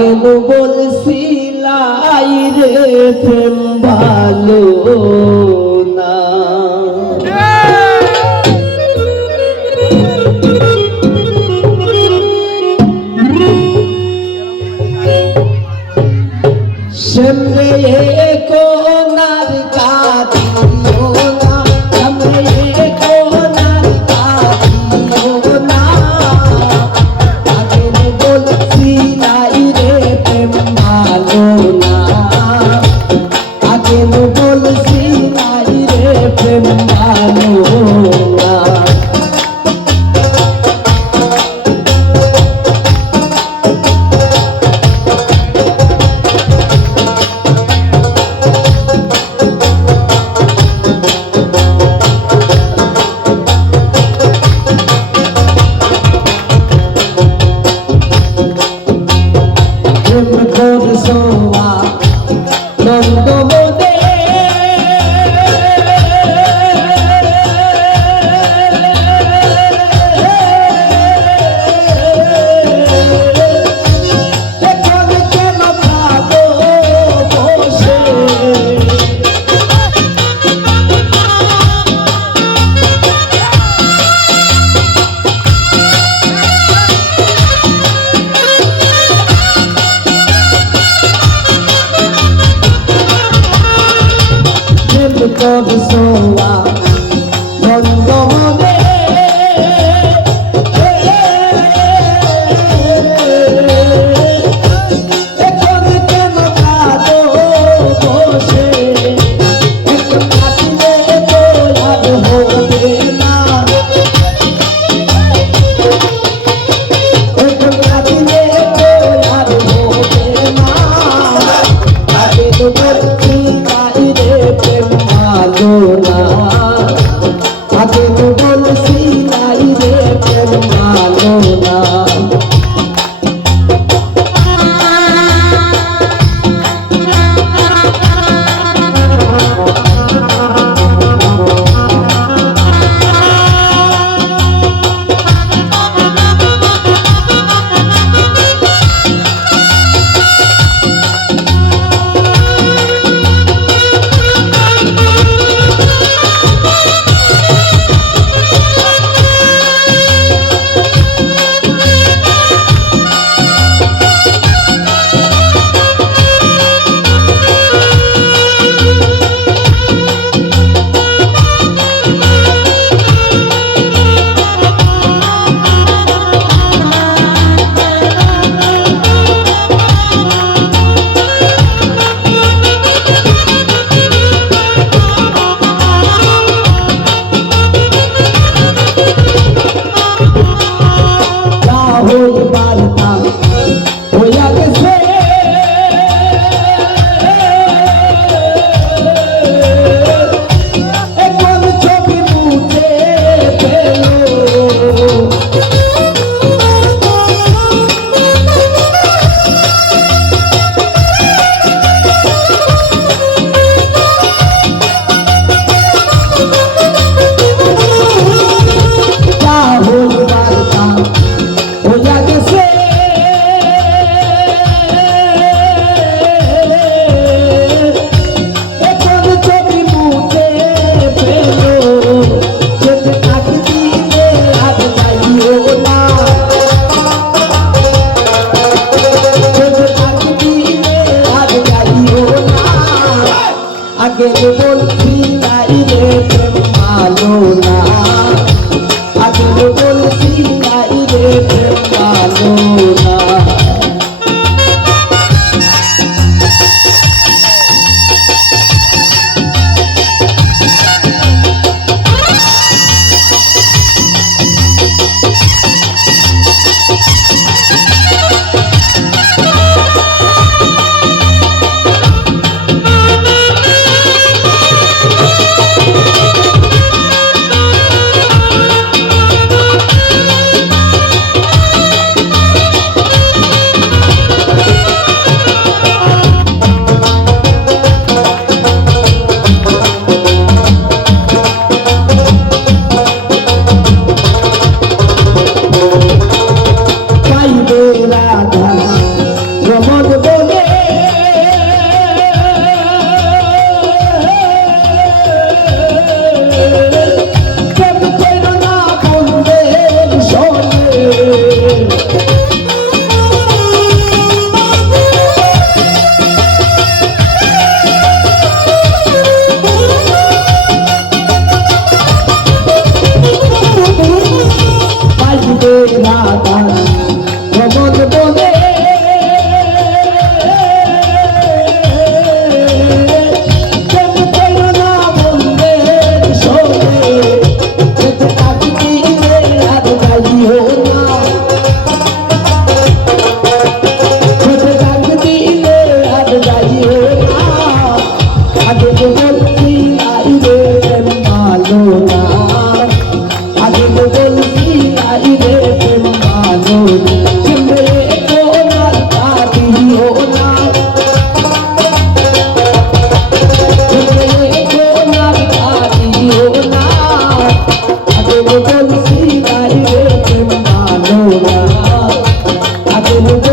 আগে তো বলছিলাই রে প্রেম ভালো না, সামনে কোনার কাঁদিও না, সামনে কোনার কাঁদিও না, আগে বলছিলাই রে প্রেম ভালো না, আগে বলছিলাই রে প্রেম ভালো না। সোয়া নন্দ মোদে এখন কেন খাবো বসে, তোর সোয়া নন্দ মোদে এখন কেন কাঁদো বসে, এখন কাঁদিলে তো আর হবে না, এখন কাঁদিলে তো আর হবে না, আগে তো বলছি তাই রে প্রেম ভালো না, আগে তো বলছি তাই রে প্রেম ভালো না। আগে বলছি তাই রে প্রেম ভালো না, আগে বলছি তাই রে প্রেম ভালো না। মায়ের